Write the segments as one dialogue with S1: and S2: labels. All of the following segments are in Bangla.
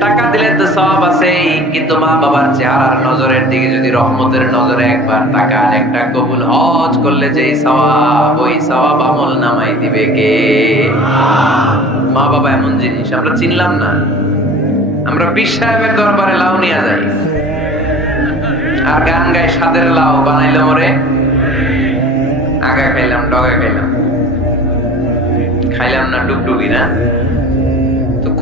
S1: টাকা দিলে তো সব আছেই কিন্তু মা বাবার চেহারার নজরের দিকে যদি রহমতের নজরে একবার তাকান একটা কবুল হজ করলে যেই সওয়াব ওই সওয়াব আমল নামাই দিবে কে? মা বাবা এমন জিনিস আমরা চিনলাম না। আমরা পীর সাহেবের দরবারে লাউ নিয়ে যাই। আর গান গাই সাদের লাউ বানাইলাম ওরে আগা খাইলাম ডগা খাইলাম। খাইলাম না ডুবডুবি না।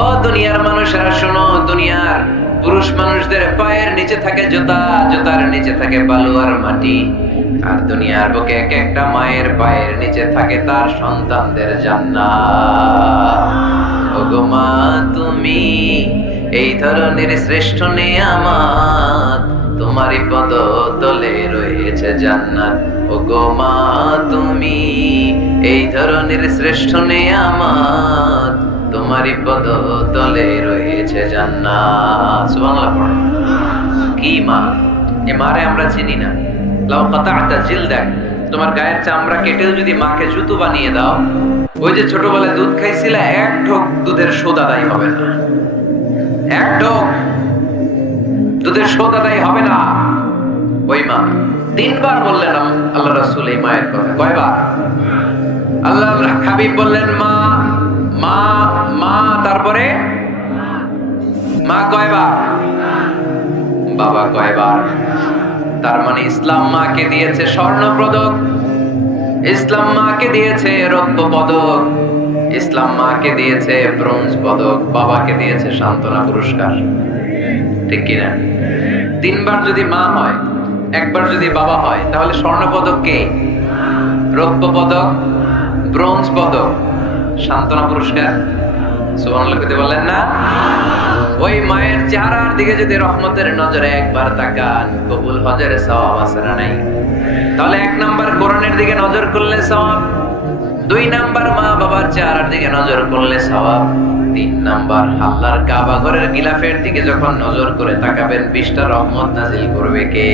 S1: ও দুনিয়ার মানুষেরা, শোনো, দুনিয়ার পুরুষ মানুষদের পায়ের নিচে থাকে জুতা, জুতার নিচে থাকে বালু আর মাটি। আর দুনিয়ার বুকে এক একটা মায়ের পায়ের নিচে থাকে তার সন্তানদের জান্নাত। ওগো মা, তুমি এই ধরনের শ্রেষ্ঠ নেয়ামাত তোমারই পদ তলে রয়েছে জান্নাত। ওগো মা, তুমি এই ধরনের শ্রেষ্ঠ নেয়ামাত তোমারই পদ তলে রয়েছে জান্নাত। কি মা? এ মারে আমরা চিনি না। তোমার গায়ের চামড়া কেটেও যদি মাকে জুতো বানিয়ে দাও, ওই যে ছোটবেলায় দুধ খাইছিলে, এক ঢোক দুধের আদায় হবে না। এক ঢোক দুধের হবে না। ওই মা, তিনবার বললেন আল্লাহ রাসূল এই মায়ের কথা। কয়বার? আল্লাহ হাবিব বললেন, মা মা মা, তারপরে? মা কয়বার? বাবা কয়বার? তার মানে ইসলাম মাকে দিয়েছে স্বর্ণ পদক ইসলাম মাকে দিয়েছে রৌপ্য পদক ইসলাম মাকে দিয়েছে ব্রোঞ্জ পদক। বাবাকে দিয়েছে সান্ত্বনা পুরস্কার। ঠিক কিনা? তিনবার যদি মা হয়, একবার যদি বাবা হয়, তাহলে স্বর্ণ পদক কে? রৌপ্য পদক ব্রোঞ্জ পদক। সান্ত্বনা পুরস্কার। না? ওই মায়ের চেহারার দিকে যদি রহমতের নজরে একবার তাকান, কবুল হজের নাই? তাহলে এক নাম্বার কোরআনের দিকে নজর করলে সওয়াব, দুই নাম্বার মা বাবার চেহারার দিকে নজর করলে সওয়াব, তিন নাম্বার আল্লাহর কাবা ঘরের গিলাফের দিকে যখন নজর করে তাকাবেন বিশটা রহমত নাজিল করবে কে?